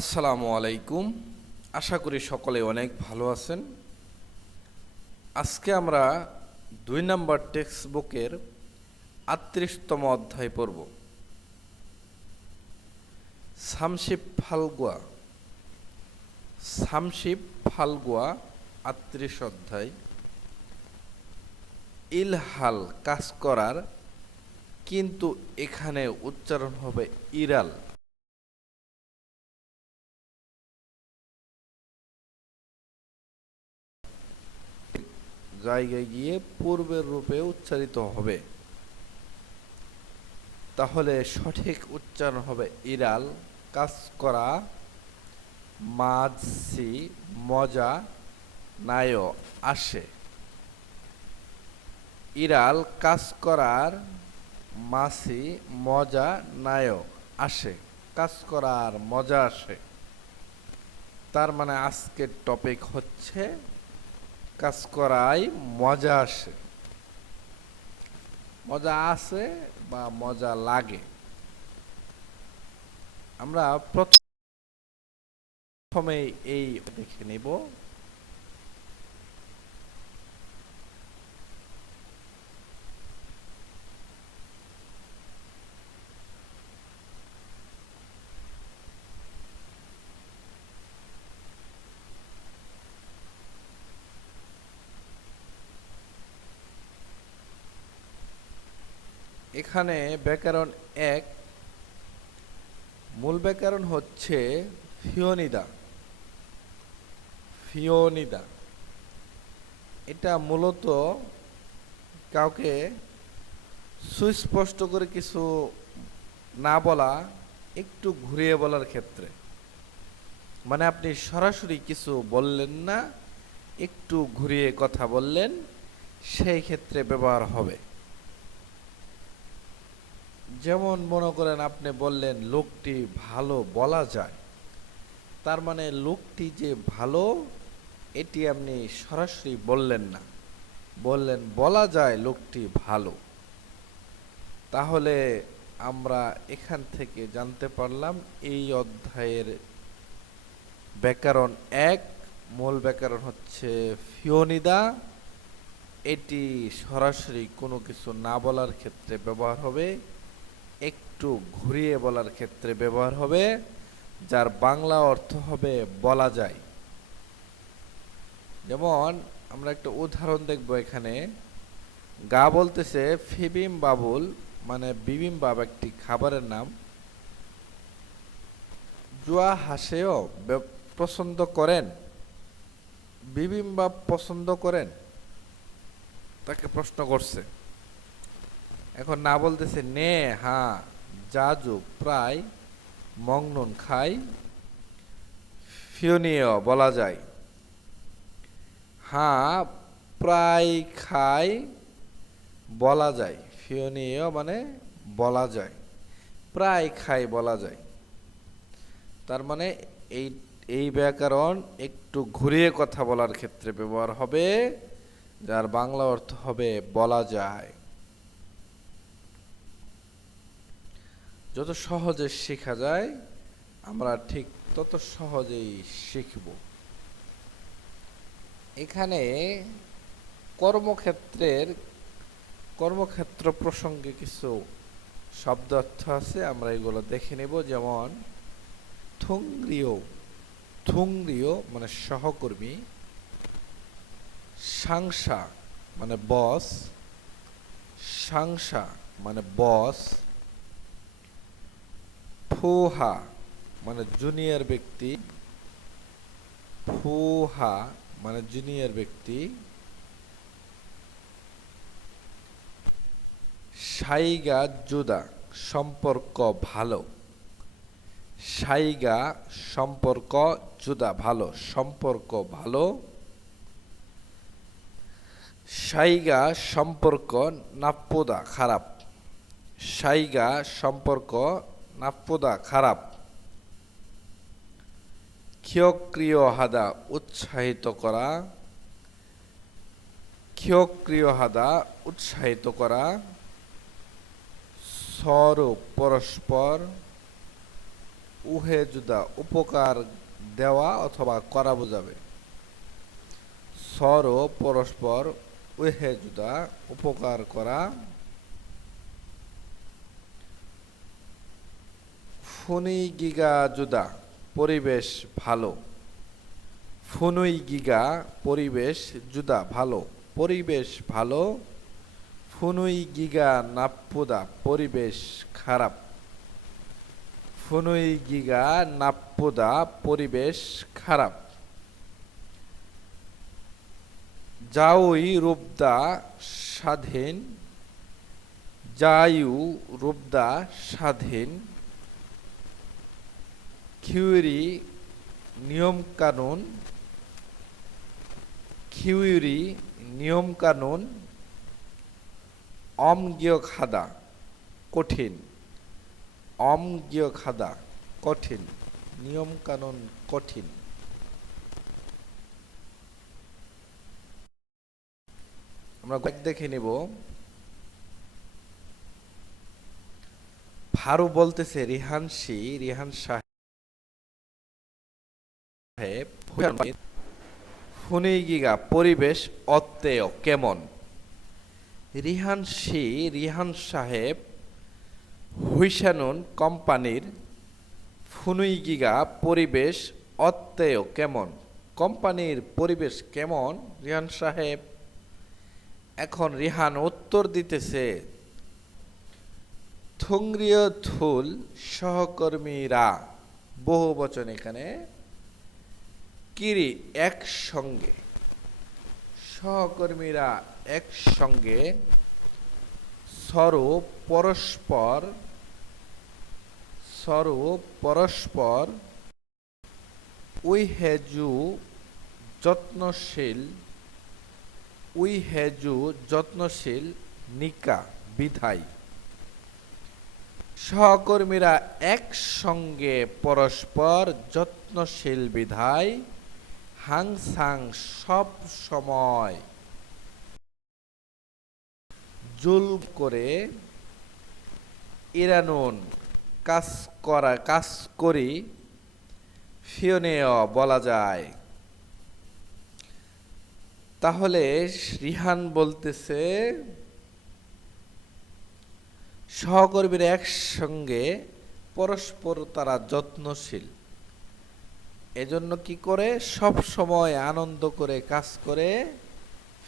আসসালামু আলাইকুম। আশা করি সকলে অনেক ভালো আছেন। আজকে আমরা 2 নম্বর টেক্সট বুকের 38তম অধ্যায় পড়ব। সামশিপ ফাল্গুয়া। সামশিপ ফাল্গুয়া 38 অধ্যায়। ইলহাল কাজ করার, কিন্তু এখানে উচ্চারণ হবে ইরাল। জায়গায় গিয়ে পূর্বের রূপে উচ্চারিত হবে, তাহলে সঠিক উচ্চারণ হবে ইরাল। কাজ করা, মাঝি মজা নায় আসে। ইরাল কাজ করার, মাসি মজা নায় আসে। কাজ করার মজা আসে। তার মানে আজকের টপিক হচ্ছে কাজ করায় মজা আসে। মজা আসে বা মজা লাগে। আমরা প্রথমে এই দেখে নিব। এখানে ব্যাকরণ 1, মূল ব্যাকরণ হচ্ছে ফিওনিদা। ফিওনিদা এটা মূলত কাউকে সুস্পষ্ট করে কিছু না বলা, একটু ঘুরিয়ে বলার ক্ষেত্রে, মানে আপনি সরাসরি কিছু বললেন না, একটু ঘুরিয়ে কথা বললেন, সেই ক্ষেত্রে ব্যবহার হবে। যেমন মনে করেন আপনি বললেন লোকটি ভালো বলা যায়, তার মানে লোকটি যে ভালো এটি আপনি সরাসরি বললেন না, বললেন বলা যায় লোকটি ভালো। তাহলে আমরা এখান থেকে জানতে পারলাম এই অধ্যায়ের ব্যাকরণ 1, মূল ব্যাকরণ হচ্ছে ফিওনিদা। এটি সরাসরি কোনো কিছু না বলার ক্ষেত্রে ব্যবহার হবে, একটু ঘুরিয়ে বলার ক্ষেত্রে ব্যবহার হবে, যার বাংলা অর্থ হবে বলা যায়। যেমন আমরা একটা উদাহরণ দেখব এখানে। গা বলতেছে ফিবিম বাবুল, মানে বিবিম্বাব একটি খাবারের নাম। জুয়া হাসেও পছন্দ করেন, বিবিম্বাব পছন্দ করেন, তাকে প্রশ্ন করছে। এখন না বলতেছে নে হা জাজু প্রায় মংনুন খাই ফিওনিও বলা যায়। হ্যাঁ প্রায় খাই বলা যায়। ফিওনিও মানে বলা যায়, প্রায় খাই বলা যায়। তার মানে এই এই ব্যাকরণ একটু ঘুরিয়ে কথা বলার ক্ষেত্রে ব্যবহার হবে, যার বাংলা অর্থ হবে বলা যায়। যত সহজে শেখা যায় আমরা ঠিক তত সহজেই শিখব। এখানে কর্মক্ষেত্র প্রসঙ্গে কিছু শব্দ অর্থ আছে, আমরা এগুলো দেখে নেব। যেমন থুংরিও, থুংরিও মানে সহকর্মী। সাংসা মানে বস, সাংসা মানে বস। ফুহা মানে জুনিয়র ব্যক্তি, ফুহা মানে জুনিয়র ব্যক্তি। সাইগা জুদা সম্পর্ক ভালো, সাইগা সম্পর্ক জুদা ভালো, সম্পর্ক ভালো। সাইগা সম্পর্ক নাপ্পদা খারাপ, সাইগা সম্পর্ক নাপ্পদা খারাপ। ক্ষয়ক্রিয় হাদা উৎসাহিত করা, ক্ষয়ক্রিয় হাদা উৎসাহিত করা। স্বরূপ পরস্পর, উহে জুদা উপকার দেওয়া অথবা করা বোঝাবে। সর ও পরস্পর উহে জুদা উপকার করা। ফুনি গিগা জুদা পরিবেশ ভালো। ফুনুই গিগা পরিবেশ জুদা ভালো, পরিবেশ ভালো। ফুনুই গিগা নাপ্পুদা পরিবেশ খারাপ। ফুনুই গিগা নাপ্পুদা পরিবেশ খারাপ। যাওই রূপদা স্বাধীন। জায়ু রূপদা স্বাধীন। খিউরি নিয়ম কানুন। খিউরি নিয়ম কানুন। অমগীয় খাদা কঠিন। অমগীয় খাদা কঠিন, নিয়ম কানুন কঠিন। আমরা দেখে নিব। ফারু বলতেছে রিহান সাহেব ফুনিগিগা পরিবেশ অত্যেয় কেমন। রিহান সাহেব হুইসানুন কোম্পানির ফুনুইগিগা পরিবেশ অত্যেয় কেমন। কোম্পানির পরিবেশ কেমন রিহান সাহেব। এখন রিহান উত্তর দিতেছে থুংরিয় থুল সহকর্মীরা, বহু বচন এখানে। কিরি একসঙ্গে, সহকর্মীরা একসঙ্গে। স্বরূপ পরস্পর, স্বরূপ পরস্পর। উইহেজু যত্নশীল, উইহেজু যত্নশীল। নিকা বিধায়। সহকর্মীরা একসঙ্গে পরস্পর যত্নশীল বিধায়। হাংসাং সব সময়। জুল করে। ইরানুন কাজ করা, কাজ করি। ফিওনেয় বলা যায়। তাহলে রিহান বলতেছে সহকর্মীরা একসঙ্গে পরস্পর তারা যত্নশীল, এজন্য কি করে সব সময় আনন্দ করে কাজ করে।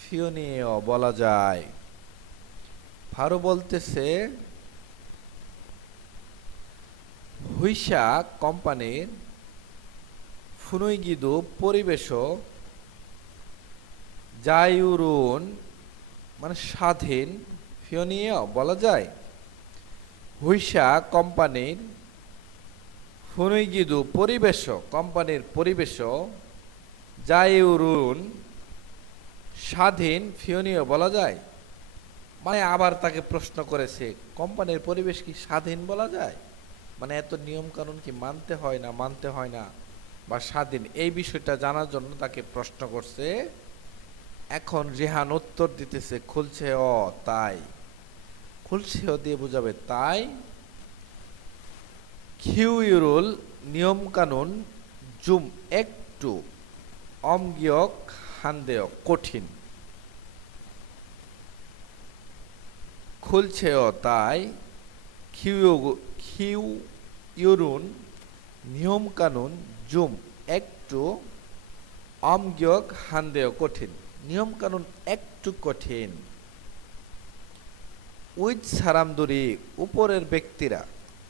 ফিওনেয় বলা যায়। ফারু বলতেছে হুইসা কোম্পানির ফুনুইগিদু পরিবেশ জায়ুরুন মানে স্বাধীন। ফিওনিয় বলা যায়। হুইসা কোম্পানির ফুনুইগিদু পরিবেশ, কোম্পানির পরিবেশ। জায়ুরুন স্বাধীন। ফিওনিয় বলা যায়। মানে আবার তাকে প্রশ্ন করেছে কোম্পানির পরিবেশ কি স্বাধীন বলা যায়, মানে এত নিয়ম কানুন কি মানতে হয় না, মানতে হয় না, বা স্বাধীন, এই বিষয়টা জানার জন্য তাকে প্রশ্ন করছে। এখন রিহান উত্তর দিতেছে খুলছে অ তাই। খুলছে অ দিয়ে বোঝাবে তাই। খিউইরুল নিয়ম কানুন। জুম একটু। অমগিয়ক হান্দেয় কঠিন। খুলছে অ তাই। খিউ ইউরুন নিয়ম কানুন। জুম একটু। অমগিয়ক হান্দেয় কঠিন, নিয়ম কানুন একটু কঠিন। উইথ সারামদুরি উপরের ব্যক্তিরা,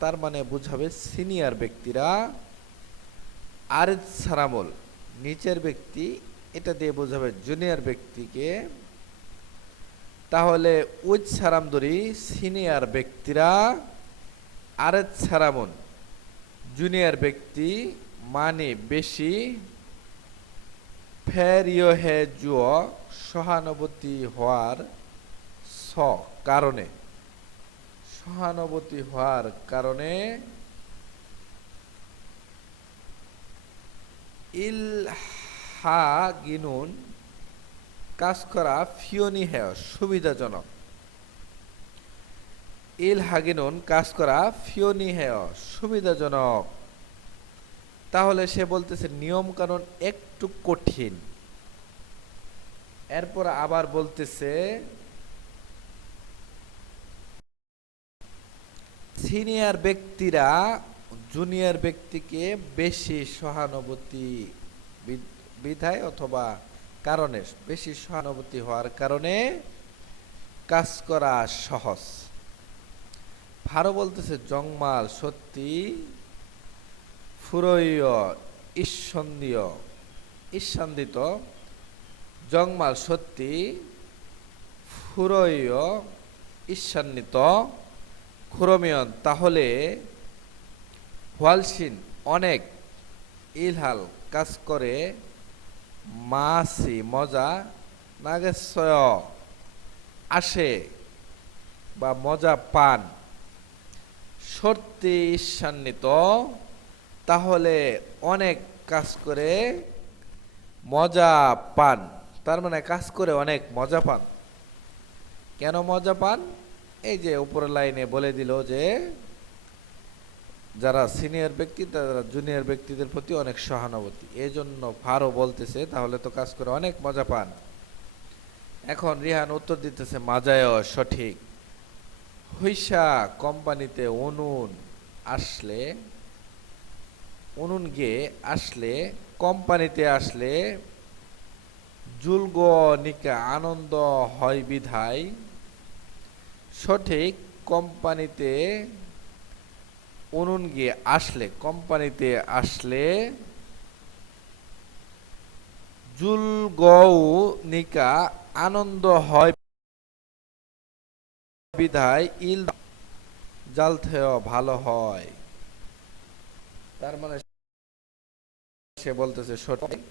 তার মানে বুঝাবে সিনিয়র ব্যক্তিরা। আর সারামল নিচের ব্যক্তি, এটা দিয়ে বোঝাবে জুনিয়র ব্যক্তিকে। তাহলে উইথ সারামদুরি সিনিয়র ব্যক্তিরা। আর সারামন জুনিয়র ব্যক্তি, মানে বেশি। ফেরিও হে জুয় সহানুভূতি হওয়ার। স কারণে, সহানুভূতি হওয়ার কারণে। ইল হা গিনুন কাজ করা। ফিওনি হে সুবিধাজনক। ইল হাগিনুন কাজ করা। ফিওনি হে সুবিধাজনক। তাহলে সে বলতেছে নিয়ম কানুন একটু কঠিন। এরপর আবার বলতেছে সিনিয়র ব্যক্তিরা জুনিয়র ব্যক্তিকে বেশি সহানুভূতি বিধায় অথবা কারণে, বেশি সহানুভূতি হওয়ার কারণে কাজ করা সহজ। ভারো বলতেছে জংমাল সত্যি ফুরয় ঈর্ষান্বিত। জংমাল সত্যি ফুরয় ঈর্ষান্বিত। খুরমিয়ন তাহলে হোয়ালসিন অনেক ইলহাল কাজ করে মাসি মজা নাগেশ্বয় আসে বা মজা পান। সত্যি ঈর্ষান্বিত তাহলে অনেক কাজ করে মজা পান। তার মানে কাজ করে অনেক মজা পান। কেন মজা পান? এই যে উপরের লাইনে বলে দিল যে যারা সিনিয়র ব্যক্তি তারা জুনিয়র ব্যক্তিদের প্রতি অনেক সহানুভূতি, এই জন্য ফারো বলতেছে তাহলে তো কাজ করে অনেক মজা পান। এখন রিহান উত্তর দিতেছে মাজায় সঠিক। হইসা কোম্পানিতে উনুন গে আসলে কোম্পানিতে আসলে জুলগনিকা আনন্দ হয় বিধায় সঠিক। কোম্পানিতে উনুন গিয়ে আসলে কোম্পানিতে আসলে জুলগনিকা আনন্দ হয় বিধায় ইল জাল থেও ভালো হয়। তার মানে সে বলতেছে সঠিক,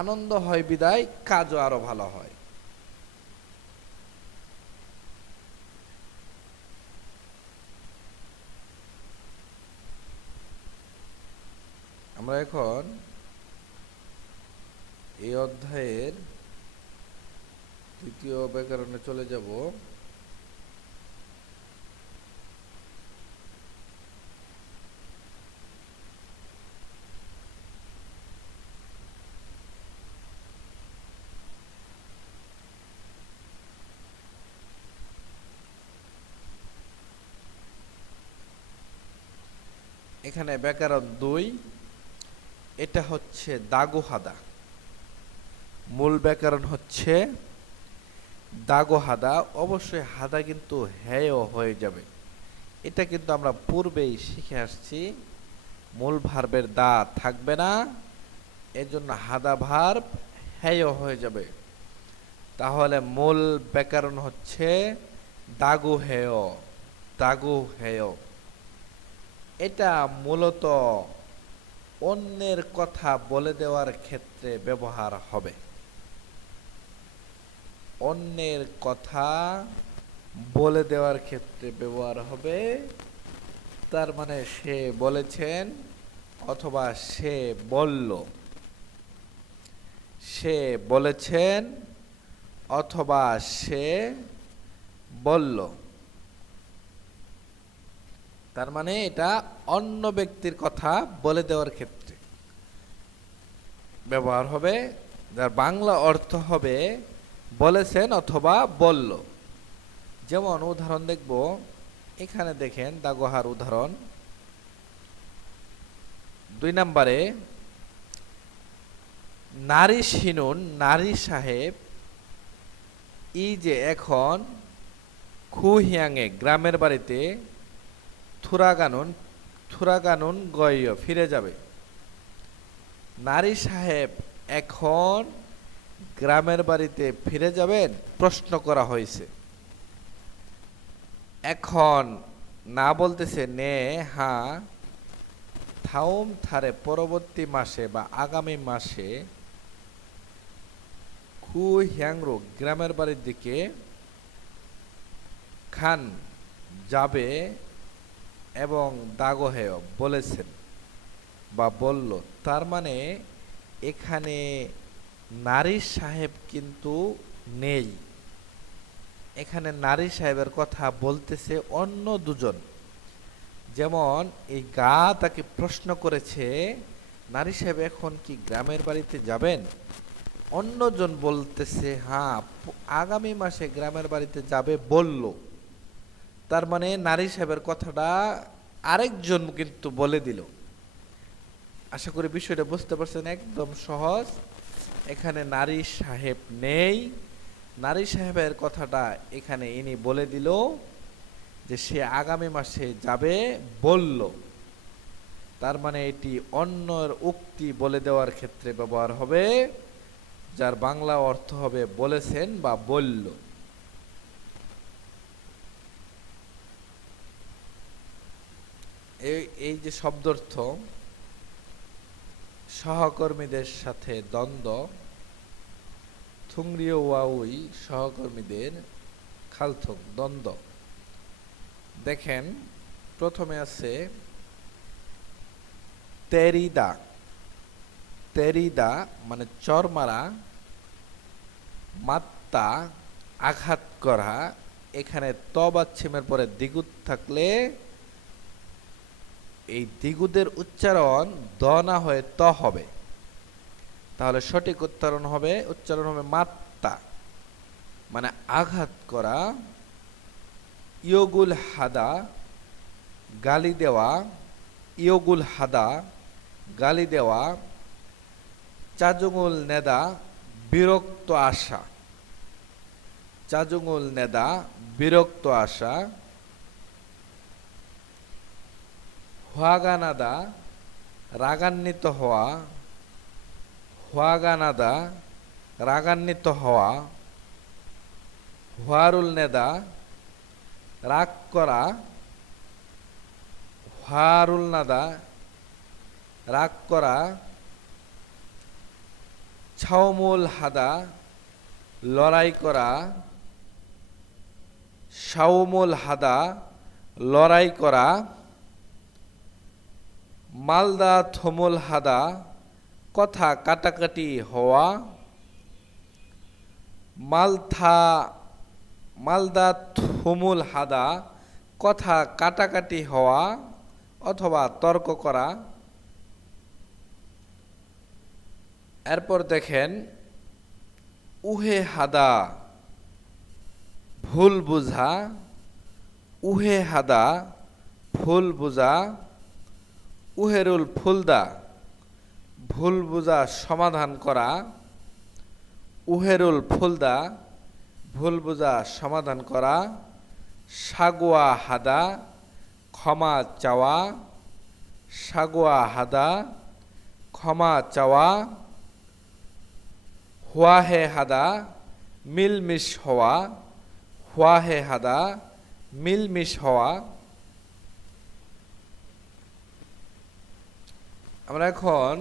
আনন্দ হয় বিধায় কাজও আরো ভালো হয়। আমরা এখন এই অধ্যায়ের তৃতীয় ব্যাকরণে চলে যাব। এখানে ব্যাকরণ 2, এটা হচ্ছে দাগো হাদা। মূল ব্যাকরণ হচ্ছে দাগো হাদা। অবশ্যই হাদা কিন্তু হ্যায়ও হয়ে যাবে, এটা কিন্তু আমরা পূর্বেই শিখে আসছি। মূল ভার্বের দা থাকবে না, এজন্য হাদা ভার্ব হ্যায়ও হয়ে যাবে। তাহলে মূল ব্যাকরণ হচ্ছে দাগো হেয়। এটা মূলত অন্যের কথা বলে দেওয়ার ক্ষেত্রে ব্যবহার হবে। অন্যের কথা বলে দেওয়ার ক্ষেত্রে ব্যবহার হবে। তার মানে সে বলেছেন অথবা সে বলল, সে বলেছেন অথবা সে বলল। তার মানে এটা অন্য ব্যক্তির কথা বলে দেওয়ার ক্ষেত্রে ব্যবহার হবে, যার বাংলা অর্থ হবে বলেছেন অথবা বলল। যেমন উদাহরণ দেখব, এখানে দেখেন দাগোহার উদাহরণ 2 নম্বরে, নারী শিনুন নারী সাহেব ই যে এখন খুহিয়াঙে গ্রামের বাড়িতে থুরাগানুন গয় ফিরে যাবে। নারী সাহেব এখন গ্রামের বাড়িতে ফিরে যাবেন প্রশ্ন করা হয়েছে। এখন না বলতেছে নে হ্যাঁ, থাউম থারে পরবর্তী মাসে বা আগামী মাসে খু হ্যাংরো গ্রামের বাড়ির দিকে খান যাবে এবং দাগোহেয় বলেছেন বা বলল। তার মানে এখানে নারী সাহেব কিন্তু নেই, এখানে নারী সাহেবের কথা বলতেছে অন্য দুজন। যেমন এই গা তাকে প্রশ্ন করেছে, নারী সাহেব এখন কি গ্রামের বাড়িতে যাবেন? অন্যজন বলতেছে হ্যাঁ, আগামী মাসে গ্রামের বাড়িতে যাবে বলল। তার মানে নারী সাহেবের কথাটা আরেকজন কিন্তু বলে দিল। আশা করি বিষয়টা বুঝতে পারছেন, একদম সহজ। এখানে নারী সাহেব নেই, নারী সাহেবের কথাটা এখানে ইনি বলে দিল যে সে আগামী মাসে যাবে বলল। তার মানে এটি অন্যর উক্তি বলে দেওয়ার ক্ষেত্রে ব্যবহার হবে, যার বাংলা অর্থ হবে বলেছেন বা বলল। এই যে শব্দার্থ, সহকর্মীদের সাথে দ্বন্দ্ব, থুংরিও ওয়াউই সহকর্মীদের খালথুং দ্বন্দ্ব। দেখেন প্রথমে আছে তেরিদা। তেরিদা মানে চর মারা, মাত্তা আঘাত করা। এখানে ত বাচ্ছিমের পরে দ্বিগুদ থাকলে এই দ্বিগুদের উচ্চারণ দ না হয়ে ত হবে, তাহলে সঠিক উচ্চারণ হবে মাত্তা মানে আঘাত করা। ইয়গুল হাদা গালি দেওয়া, ইয়গুল হাদা গালি দেওয়া। চাজুঙুল নেদা বিরক্ত আসা, চাজুঙুল নেদা বিরক্ত আসা। হুয়াগানাদা রাগান্বিত হওয়া, হুয়াগানাদা রাগান্বিত হওয়া। হুয়ারুল নেদা রাগ করা, হুয়ারুল নাদা রাগ করা। ছাউমুল হাদা লড়াই করা, শাউমুল হাদা লড়াই করা। মালদা থমুল হাদা কথা কাটাকাটি হওয়া। মালদা থমুল হাদা কথা কাটাকাটি হওয়া অথবা তর্ক করা। এরপর দেখেন উহে হাদা ভুল বুঝা, উহে হাদা ভুল বুঝা। উহেরুল ফুলদা ভুল বুঝা সমাধান করা, উহেরুল ফুলদা ভুল বুঝা সমাধান করা। সাগুয়া হাদা ক্ষমা চাওয়া, সাগুয়া হাদা ক্ষমা চাওয়া। হুয়াহে হাদা মিলমিশ হওয়া, হুয়াহে হাদা মিলমিশ হওয়া। আমরা এখন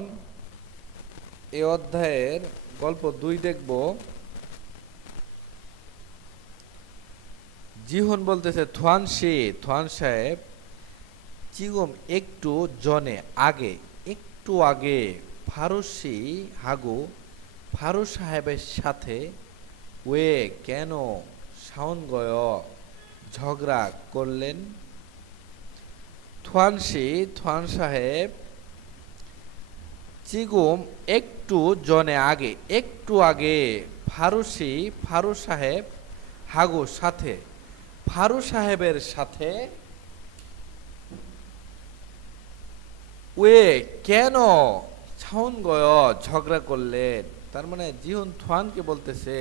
এই অধ্যায়ের গল্প 2 দেখব। জিহন বলতেছে থোয়ান সাহেব চিগম একটু জনে আগে, একটু আগে ফারুসি হাগু ফারুস সাহেবের সাথে ওয়ে কেন সাউনগয় ঝগড়া করলেন। থোয়ান সাহেব চিগুম একটু জনে আগে, একটু আগে ফারুস সাহেব হাগু সাথে, ফারুস সাহেবের সাথে ওয়ে কেন ছাউন গয় ঝগড়া করলেন। তার মানে জিহুন থোয়ানকে বলতেছে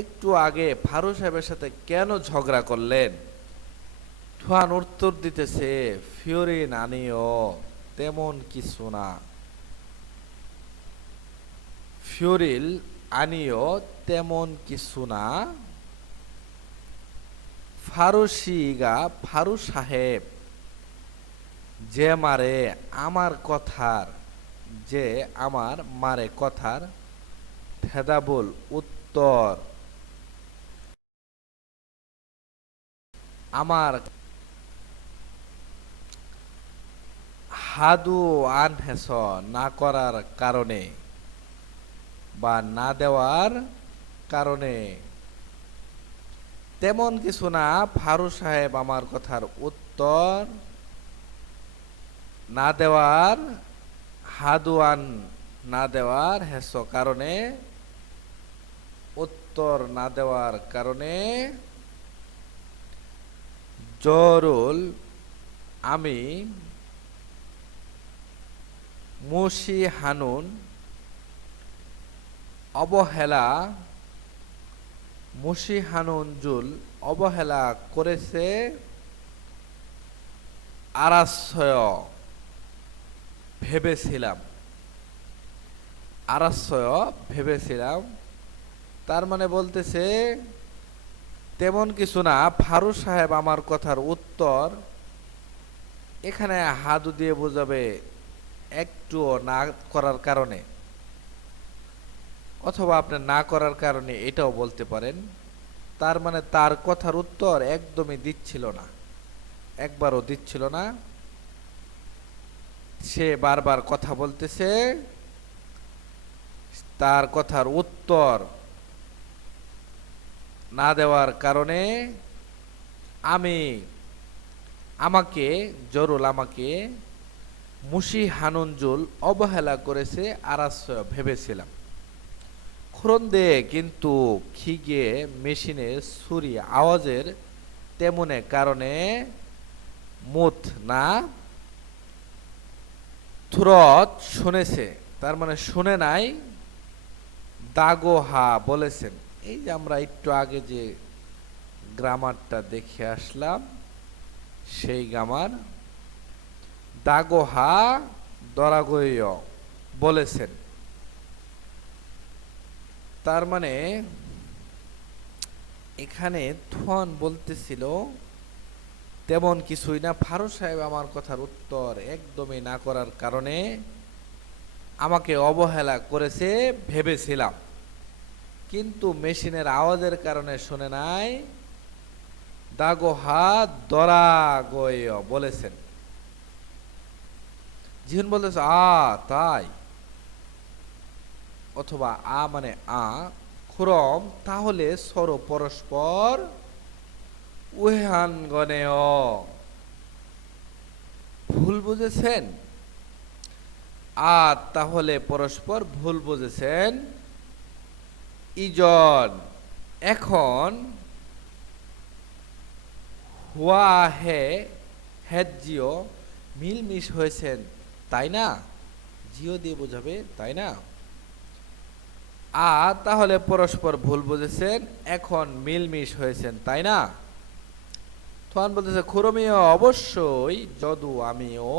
একটু আগে ফারুস সাহেবের সাথে কেন ঝগড়া করলেন। থোয়ান উত্তর দিতেছে ফিওরিন আনিও তেমন কিছু না, ফিওরিল আনিও তেমন কিছু না। ফারুস সাহেব যে মারে আমার কথার, যে আমার মারে কথার। থেদাবুল উত্তর আমার। হাদু আনহেস না করার কারণে বা না দেওয়ার কারণে। তেমন কিছু না, ফারু সাহেব আমার কথার উত্তর না দেওয়ার, হাদুয়ান না দেওয়ার হেস কারণে, উত্তর না দেওয়ার কারণে জরুল আমি মুশি হানুন অবহেলা, মুশি হানুন জুল অবহেলা করেছে আরাশ্রয় ভেবেছিলাম, আরাশ্রয় ভেবেছিলাম। তার মানে বলতেছে তেমন কিছু না, ফারু সাহেব আমার কথার উত্তর, এখানে হাদু দিয়ে বোঝাবে একটুও না করার কারণে, অথবা আপনি না করার কারণে এটাও বলতে পারেন। তার মানে তার কথার উত্তর একদমই দিচ্ছিল না, একবারও দিচ্ছিল না। সে বারবার কথা বলতেছে, তার কথার উত্তর না দেওয়ার কারণে আমি, আমাকে, জরুল আমাকে মুশি হানুনজুল অবহেলা করেছে আরাশ্রয় ভেবেছিলাম। খরন্দে কিন্তু খিগে মেশিনে ছুরি আওয়াজের তেমনে কারণে মুথ না থুরত শুনেছে, তার মানে শুনে নাই, দাগোহা বলেছেন। এই যে আমরা একটু আগে যে গ্রামারটা দেখে আসলাম, সেই গ্রামার দাগোহা দরাগয় বলেছেন। তার মানে এখানে থুয়ান বলতেছিল তেমন কিছুই না, ফারু সাহেব আমার কথার উত্তর একদমই না করার কারণে আমাকে অবহেলা করেছে ভেবেছিলাম, কিন্তু মেশিনের আওয়াজের কারণে শুনে নাই, দাগোহা দরাগয় বলেছেন। জিহুন বলতেছে তাই, অথবা মানে খুরম তাহলে সর পরস্পর উহান গণেয় ভুল বুঝেছেন, তাহলে পরস্পর ভুল বুঝেছেন। ইজন এখন হুয়া হে হেদ জিও মিলমিশ হয়েছেন, তাই না? জিও দিয়ে বোঝাবে, তাই না? তাহলে পরস্পর ভুল বুঝেছেন, এখন মিলমিশ হয়েছেন, তাই না? থোয়ান বলতেছে খুরমিও অবশ্যই, যদু আমিও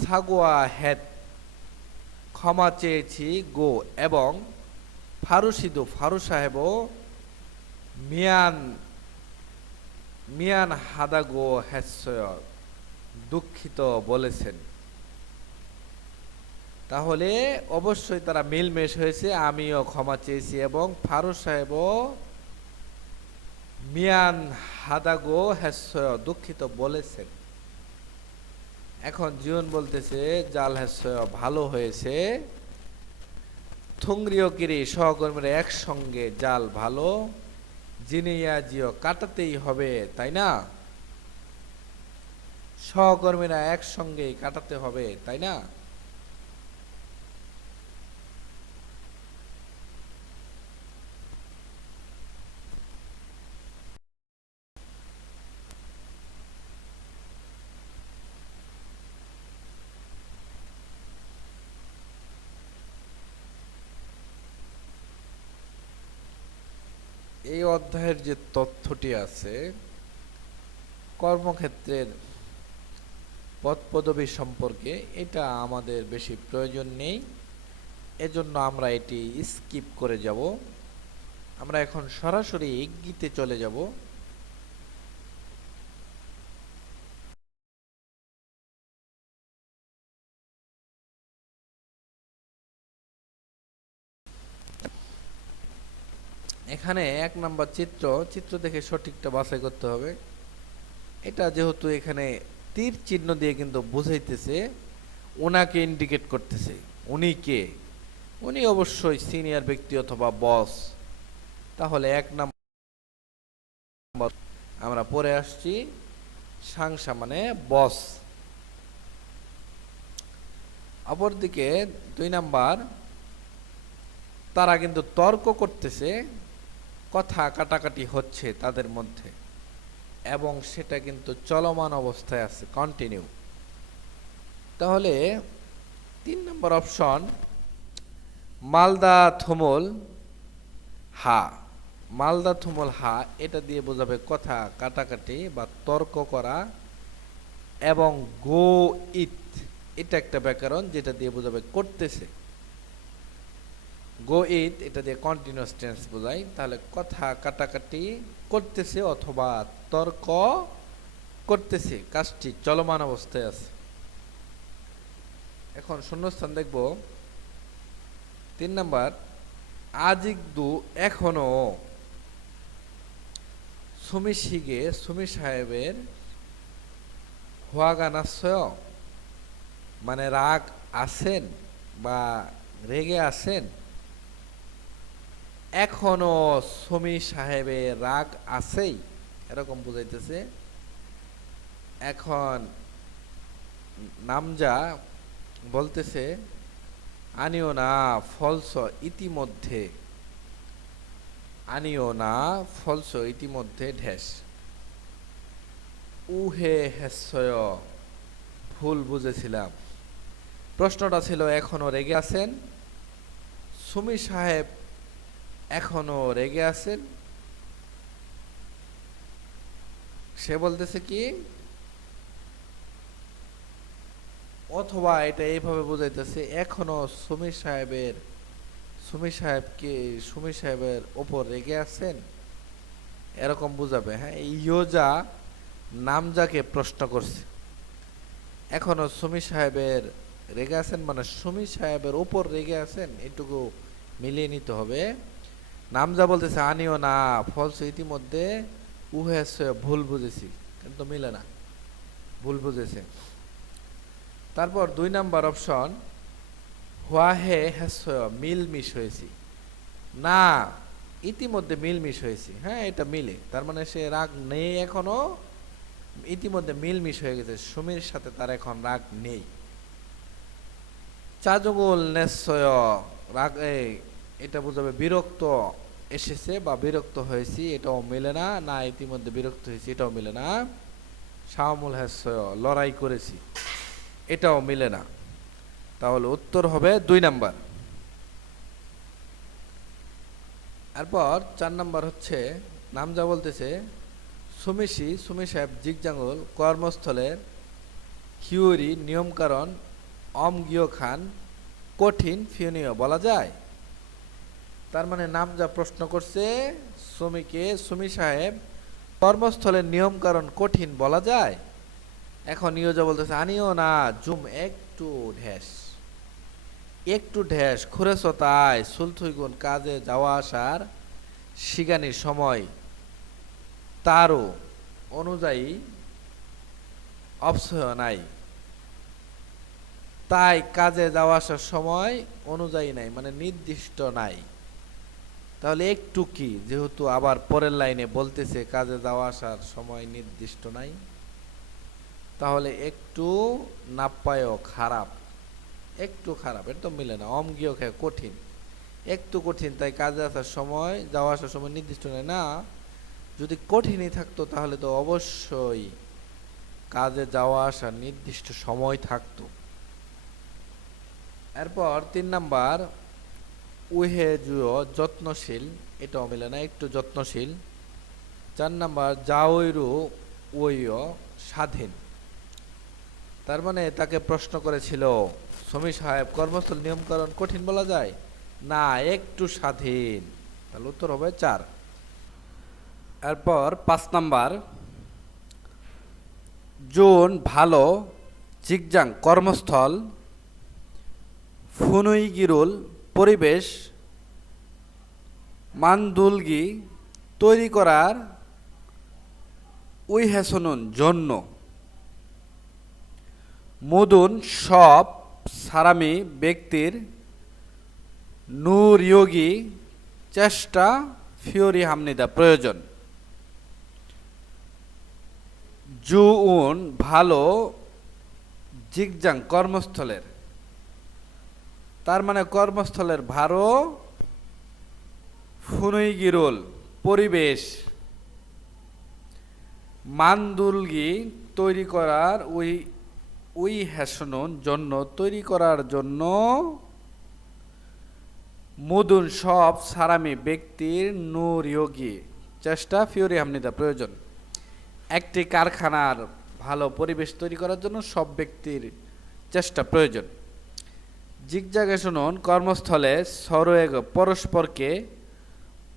সাগুয়া হেদ ক্ষমা চেয়েছি গো, এবং ফারুসিদু ফারু সাহেবও মিয়ান মিয়ান হাদাগো হ্যাসয় দুঃখিত বলেছেন। তাহলে অবশ্যই তারা মিলমেশ হয়েছে, আমিও ক্ষমা চেয়েছি এবং ফারু সাহেবও মিয়ান হাদাগো হ্যাসয় দুঃখিত বলেছেন। এখন জীবন বলতেছে জাল হ্যাসয় ভালো হয়েছে, থুংরিও কিরি সহকর্মীরা একসঙ্গে জাল ভালো, জিনিয়া জিও কাটাতেই হবে, তাই না? সহকর্মীরা একসঙ্গে কাটাতে হবে, তাই না? এই অধ্যায়ের যে তথ্যটি আছে কর্মক্ষেত্রের পদ পদবী সম্পর্কে, এটা আমাদের বেশি প্রয়োজন নেই, এজন্য আমরা এটি স্কিপ করে যাব। আমরা এখন সরাসরি ইঙ্গিতে চলে যাব। এখানে 1 নম্বর চিত্র দেখে সঠিকটা বাছাই করতে হবে। এটা যেহেতু এখানে তীর চিহ্ন দিয়ে কিন্তু বুঝাইতেছে, ওনাকে ইন্ডিকেট করতেছে। উনি কে? উনি অবশ্যই সিনিয়র ব্যক্তি অথবা বস। তাহলে 1 নম্বর আমরা পরে আসছি সাংসা মানে বস। অপরদিকে 2 নাম্বার, তারা কিন্তু তর্ক করতেছে, কথা কাটাকাটি হচ্ছে তাদের মধ্যে এবং সেটা কিন্তু চলমান অবস্থায় আছে, কন্টিনিউ। তাহলে 3 নম্বর অপশন মালদা থুমুল হা, মালদা থুমুল হা, এটা দিয়ে বোঝাবে কথা কাটাকাটি বা তর্ক করা। এবং গো ইট, এটা একটা ব্যাকরণ যেটা দিয়ে বোঝাবে করতেছে। গো ইট এটা দিয়ে কন্টিনিউয়াস টেন্স বোঝায়, তাহলে কথা কাটাকাটি করতেছে অথবা তর্ক করতেছে, কাজটি চলমান অবস্থায় আছে। এখন শূন্যস্থান দেখব 3 নাম্বার, আজিকদু এখনো সুমিশিগে সুমি সাহেবের হুয়াগানাসয়, মানে রাগ আছেন বা রেগে আছেন। এখনো সুমি সাহেবের রাগ আছেই, এরকম বুঝাইতেছে। এখন নামজা বলতেছে আনিও না ফলস ইতিমধ্যে, আনিও না ফলস ইতিমধ্যে ঢেস উহে হেসয়, ভুল বুঝেছিলাম। প্রশ্নটা ছিল এখনো রেগে আছেন, সুমি সাহেব এখনো রেগে আছেন। সে বলতেছে কি, অথবা এটা এইভাবে বোঝাইতেছে এখনো সুমি সাহেবের ওপর রেগে আছেন, এরকম বুঝাবে। হ্যাঁ, ইয়োজা নামজাকে প্রশ্ন করছে, এখনো সুমি সাহেবের রেগে আছেন মানে সুমি সাহেবের ওপর রেগে আছেন, এটুকু মিলিয়ে নিতে হবে। নামজা বলতেছে আনিও না ফলস ইতিমধ্যে, উহে ভুল বুঝেছি, কিন্তু মিলে না, ভুল বুঝেছে। তারপর 2 নাম্বার অপশন হুয়াহে হ্যাসয়, মিলমিশ হয়েছি, না ইতিমধ্যে মিলমিশ হয়েছি। হ্যাঁ, এটা মিলে, তার মানে সে রাগ নেই এখনো, ইতিমধ্যে মিলমিশ হয়ে গেছে, সুমির সাথে তার এখন রাগ নেই। চাজগুল নিশ্চয় রাগ, এটা বোঝাবে বিরক্ত এসেছে বা বিরক্ত হয়েছি, এটাও মিলে না, না ইতিমধ্যে বিরক্ত হয়েছি, এটাও মিলে না। শামুল হাস্য, লড়াই করেছি, এটাও মিলে না। তাহলে উত্তর হবে 2 নাম্বার। এরপর 4 নাম্বার হচ্ছে নামজা বলতেছে সুমি সাহেব জিগজাঙ্গল কর্মস্থলের হিউরি নিয়মকানুন অমগীয় খান কঠিন ফিউনীয় বলা যায়। তার মানে নামজা প্রশ্ন করছে সুমি সাহেব কর্মস্থলের নিয়মকানুন কঠিন বলা যায়। এখন ইয়োজা বলতেছে আনিও না জুম একটু ঢ্যাস খুরেছ, তাই সুলথুইগুন কাজে যাওয়া আসার শিগানির সময় তারও অনুযায়ী অপসয় নাই, তাই কাজে যাওয়া আসার সময় অনুযায়ী নাই মানে নির্দিষ্ট নাই। তাহলে একটু কি, যেহেতু আবার পরের লাইনে বলতেছে কাজে যাওয়া আসার সময় নির্দিষ্ট নাই, তাহলে একটু নাপ্পায় খারাপ, একটু খারাপ, এটা তো মিলে না। অমগীয় খায় কঠিন, একটু কঠিন, তাই কাজে আসার সময় যাওয়া আসার সময় নির্দিষ্ট নাই। না, যদি কঠিনই থাকতো তাহলে তো অবশ্যই কাজে যাওয়া আসার নির্দিষ্ট সময় থাকতো। এরপর 3 নাম্বার উহে জুয় যত্নশীল, এটাও মিলে না, একটু যত্নশীল। 4 নাম্বার যাওইরু ওইয় স্বাধীন, তার মানে তাকে প্রশ্ন করেছিল সুমি সাহেব কর্মস্থল নিয়মকানুন কঠিন বলা যায়, না একটু স্বাধীন। তাহলে উত্তর হবে 4। এরপর 5 নাম্বার জোন ভালো জিগজাং কর্মস্থল ফুনুইগিরুল পরিবেশ মানদুলগি তৈরি করার উইহেসনুন জন্য মুদুন সব সারামি ব্যক্তির নুরয়োগী চেষ্টা ফিওরি হামনিদা প্রয়োজন। জুউন ভালো, জিগজাং কর্মস্থলের, তার মানে কর্মস্থলের ভালো, ফুনুইগিরোল পরিবেশ, মান্দুলগি তৈরি করার উই হ্যাসনুন জন্য তৈরি করার জন্য, মুদুন সব সারামি ব্যক্তির নূর যোগী চেষ্টা ফিউরি হামনিদা প্রয়োজন। একটি কারখানার ভালো পরিবেশ তৈরি করার জন্য সব ব্যক্তির চেষ্টা প্রয়োজন। জিগজাগে শুনুন কর্মস্থলে সরোয়েগ পরস্পরকে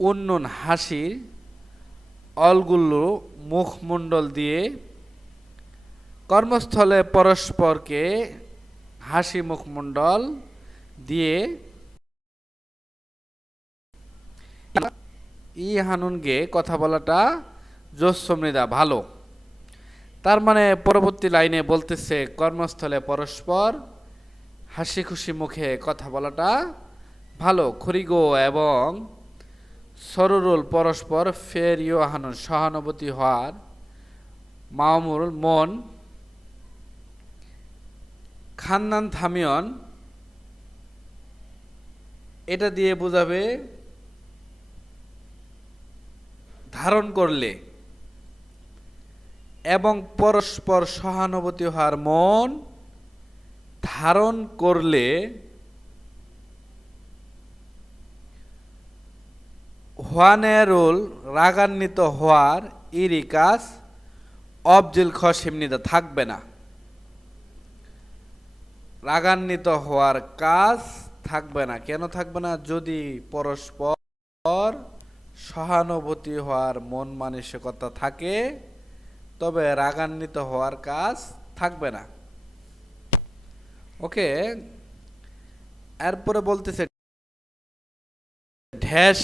উন্নন হাসির অলগুল্লু মুখমণ্ডল দিয়ে, কর্মস্থলে পরস্পরকে হাসি মুখমণ্ডল দিয়ে ই হানুনগে কথা বলাটা জোসমৃদা ভালো। তার মানে পরবর্তী লাইনে বলতেছে কর্মস্থলে পরস্পর হাসি খুশি মুখে কথা বলাটা ভালো। খরিগো এবং সরুরুল পরস্পর ফেরিও হানুন সহানুভূতি হওয়ার, মামুল মন খান্নান থামিয়ন এটা দিয়ে বোঝাবে ধারণ করলে, এবং পরস্পর সহানুভূতি হওয়ার মন ধারণ করলে, হোয়ানেরুল রাগান্বিত হওয়ার ইরিকাস অবজিল খসিমনিদা থাকবে না। রাগান্বিত হওয়ার কাজ থাকবে না। কেন থাকবে না? যদি পরস্পর সহানুভূতি হওয়ার মন মানসিকতা থাকে তবে রাগান্বিত হওয়ার কাজ থাকবে না। ওকে, এরপরে বলতেছে ঢ্যাস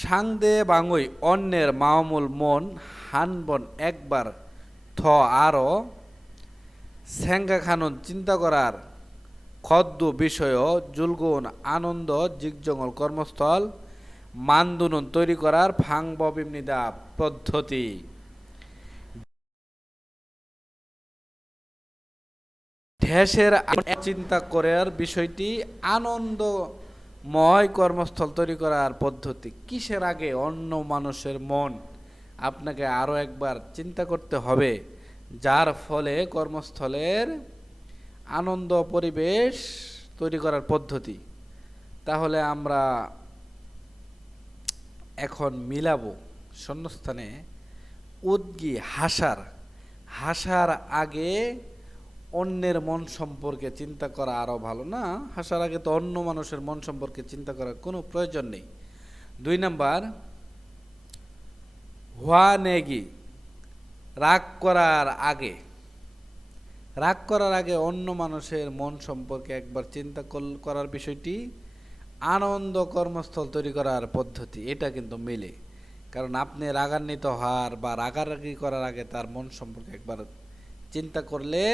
সাংদে বাঙুই অন্যের মামুল মন হানবন একবার থ আরো স্যাঙ্গা খানুন চিন্তা করার খদ্দু বিষয় জুলগুন আনন্দ জিগজঙ্গল কর্মস্থল মানদুনুন তৈরি করার ফাংবিমনিদা পদ্ধতি। ঢ্যাসের চিন্তা করার বিষয়টি আনন্দময় কর্মস্থল তৈরি করার পদ্ধতি। কিসের আগে? অন্য মানুষের মন আপনাকে আরও একবার চিন্তা করতে হবে, যার ফলে কর্মস্থলের আনন্দ পরিবেশ তৈরি করার পদ্ধতি। তাহলে আমরা এখন মিলাবো শূন্যস্থানে উদ্গি হাসার আগে অন্যের মন সম্পর্কে চিন্তা করা আরও ভালো না? হাসার আগে তো অন্য মানুষের মন সম্পর্কে চিন্তা করার কোনো প্রয়োজন নেই। 2 নাম্বার হুয়ানেগি রাগ করার আগে অন্য মানুষের মন সম্পর্কে একবার চিন্তা করার বিষয়টি আনন্দ কর্মস্থল তৈরি করার পদ্ধতি। এটা কিন্তু মিলে, কারণ আপনি রাগান্বিত হওয়ার বা রাগারাগি করার আগে তার মন সম্পর্কে একবার চিন্তা করলে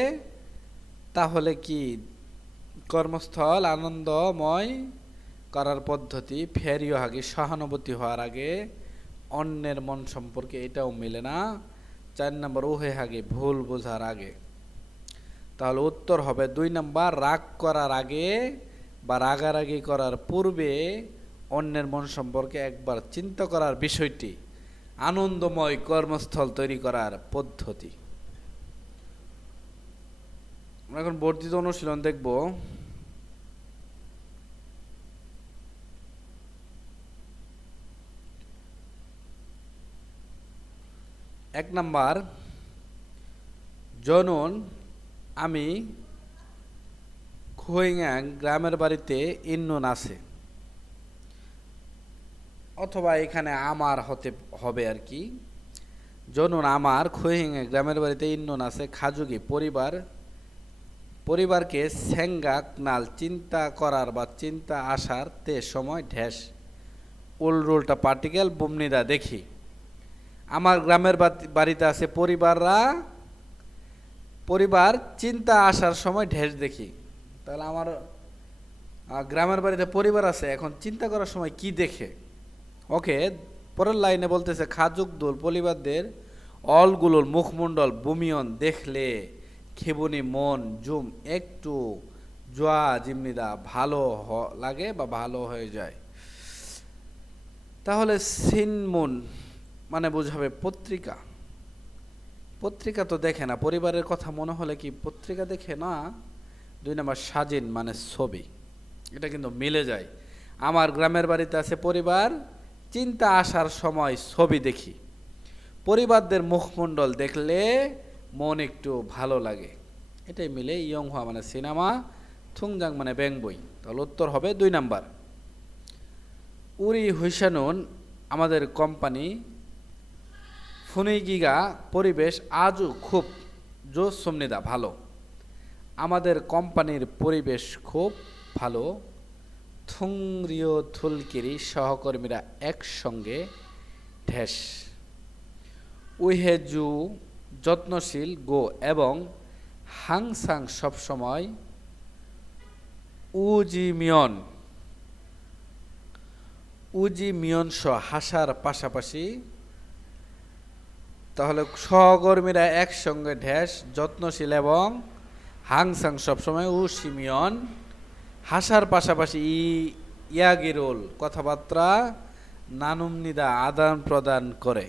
তাহলে কি কর্মস্থল আনন্দময় করার পদ্ধতি। ফেরিও আগে সহানুভূতি হওয়ার আগে অন্যের মন সম্পর্কে, এটাও মিলে না। 4 নম্বর ওহে আগে ভুল বোঝার আগে। তাহলে উত্তর হবে 2 নম্বর রাগ করার আগে বা রাগারাগি করার পূর্বে অন্যের মন সম্পর্কে একবার চিন্তা করার বিষয়টি আনন্দময় কর্মস্থল তৈরি করার পদ্ধতি। আমরা এখন বর্ধিত অনুশীলন দেখব। এক নাম্বার জনন আমি খোয়িংয়াং গ্রামের বাড়িতে ইন্নুন আছে, অথবা এখানে আমার হতে হবে আর কি। জনুন আমার খোয়িংয়াং গ্রামের বাড়িতে ইন্নুন আছে খাজুগি পরিবারকে সেঙ্গাক নাল চিন্তা করার বা চিন্তা আসার তে সময় ঢ্যাস উলরুলটা পার্টিকেল বুমনিদা দেখি। আমার গ্রামের বাড়িতে আছে পরিবার চিন্তা আসার সময় ঢ্যাস দেখি। তাহলে আমার গ্রামের বাড়িতে পরিবার আছে, এখন চিন্তা করার সময় কি দেখে? ওকে, পরের লাইনে বলতেছে খাজুকদুল পরিবারদের অলগুলোর মুখমণ্ডল বুমিয়ন দেখলে খেবুনি মন জুম একটু জোয়া জিমনিদা ভালো লাগে বা ভালো হয়ে যায়। তাহলে সিনমুন মানে বোঝাবে পত্রিকা। পত্রিকা তো দেখে না, পরিবারের কথা মনে হলে কি পত্রিকা দেখে না। 2 নম্বর সাজিন মানে ছবি, এটা কিন্তু মিলে যায়। আমার গ্রামের বাড়িতে আছে পরিবার, চিন্তা আসার সময় ছবি দেখি, পরিবারদের মুখমণ্ডল দেখলে মন একটু ভালো লাগে। এটাই মিলে। ইয়ংহোয়া মানে সিনেমা, থুংজাং মানে ব্যাং বই। তাহলে উত্তর হবে 2 নাম্বার। উরি হুইসানুন আমাদের কোম্পানি, ফুনিগিগা পরিবেশ আজও খুব জোসমনিদা ভালো। আমাদের কোম্পানির পরিবেশ খুব ভালো। থুংরিও থুলকিরি সহকর্মীরা একসঙ্গে ঢেস। উইহেজু যত্নশীল গো এবং হাংসাং সবসময় উজিমিয়ন হাসার পাশাপাশি। তাহলে সহকর্মীরা একসঙ্গে ঢেস যত্নশীল এবং হাংসাং সবসময় উসিমিয়ন হাসার পাশাপাশি ইয়াগিরোল কথাবার্তা নানুমনিদা আদান প্রদান করে।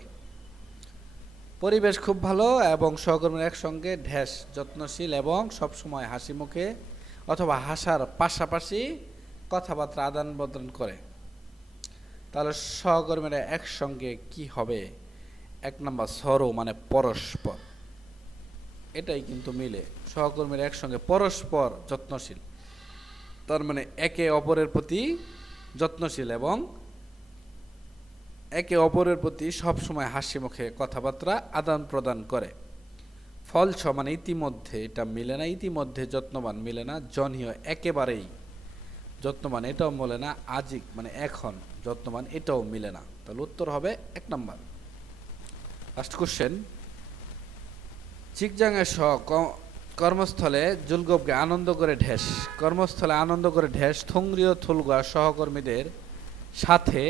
পরিবেশ খুব ভালো এবং সহকর্মীরা একসঙ্গে ঢেস যত্নশীল এবং সবসময় হাসি মুখে অথবা হাসার পাশাপাশি কথাবার্তা আদান প্রদান করে। তাহলে সহকর্মীরা একসঙ্গে কি হবে? 1 নম্বর সরো মানে পরস্পর, এটাই কিন্তু মিলে। সহকর্মীরা একসঙ্গে পরস্পর যত্নশীল, তার মানে একে অপরের প্রতি যত্নশীল এবং একে অপরের প্রতি সবসময় হাসি মুখে কথাবার্তা আদান প্রদান করে। ফলছ মানে ইতিমধ্যে, এটা মিলে না। ইতিমধ্যে যত্নবান মিলে না। জনহীয় একেবারেই যত্নবান, এটাও মিলে না। আজিক মানে এখন যত্নবান, এটাও মিলে না। তাহলে উত্তর হবে 1 নম্বর। Last question. চিকজাংয়ের কর্মস্থলে জুলগবকে আনন্দ করে ঢেস। কর্মস্থলে আনন্দ করে ঢেস থুংরিও থুলগা সহকর্মীদের সাথে।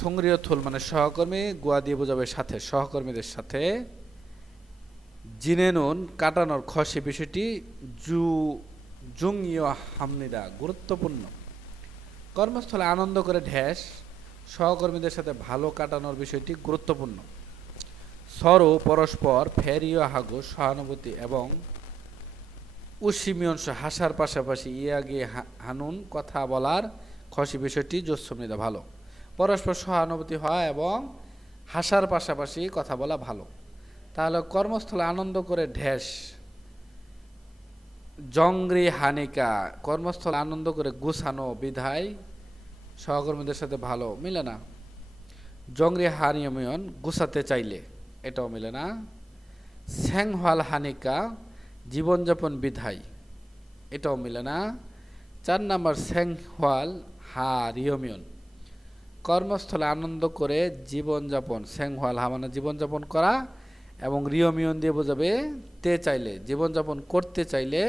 থুংরিও থুল মানে সহকর্মী, গুয়া দিয়ে বোঝাবে সাথে, সহকর্মীদের সাথে। জিনেনুন কাটানোর খসি বিষয়টি জুংইয় হামনিদা গুরুত্বপূর্ণ। কর্মস্থলে আনন্দ করে ঢেস সহকর্মীদের সাথে ভালো কাটানোর বিষয়টি গুরুত্বপূর্ণ। সরো পরস্পর, ফেরিও হাগো সহানুভূতি এবং উসিমিয়ন হাসার পাশাপাশি ইয়াগে হানুন কথা বলার খসি বিষয়টি জোসমনিদা ভালো। পরস্পর সহানুভূতি হয় এবং হাসার পাশাপাশি কথা বলা ভালো। তাহলে কর্মস্থলে আনন্দ করে ঢেস জংরি হানিকা, কর্মস্থলে আনন্দ করে গুছানো বিধায় সহকর্মীদের সাথে ভালো মিলে না। জংরি হানিয়মিয়ন গুছাতে চাইলে, এটাও মিলে না। স্যাংহাল হানিকা জীবনযাপন বিধায়, এটাও মিলে না। 4 নম্বর স্যাংহাল হা রিয়মিয়ন কর্মস্থলে আনন্দ করে জীবনযাপন, স্যাংহাল হা মানে জীবনযাপন করা এবং রিয়মিয়ন দিয়ে বোঝাবে তে চাইলে, জীবনযাপন করতে চাইলে।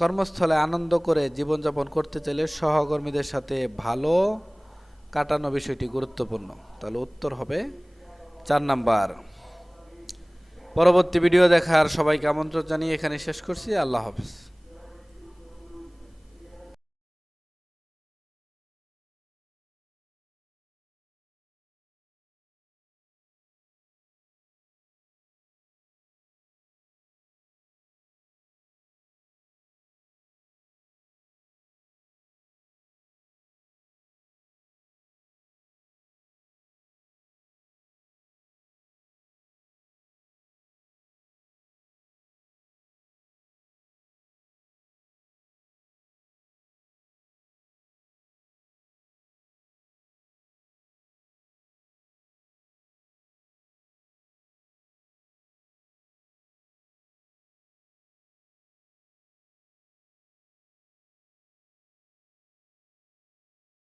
কর্মস্থলে আনন্দ করে জীবনযাপন করতে চাইলে সহকর্মীদের সাথে ভালো কাটানো বিষয়টি গুরুত্বপূর্ণ। তাহলে উত্তর হবে 4 নাম্বার। পরবর্তী ভিডিও দেখার সবাইকে আমন্ত্রণ জানিয়ে এখানে শেষ করছি। আল্লাহ হাফেজ।